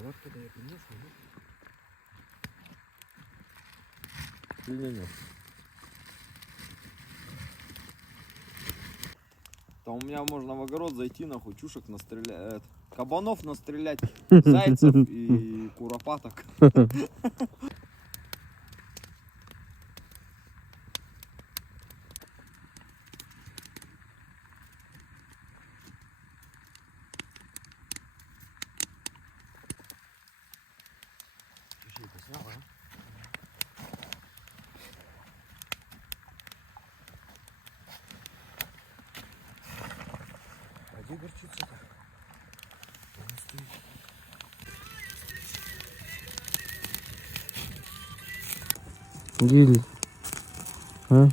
кроватка дає, конечно, Или нет? Там у меня можно в огород зайти, нахуй, чушек настрелять, кабанов настрелять, зайцев и куропаток. А где горчица-то? Она стоит. Гиль. А?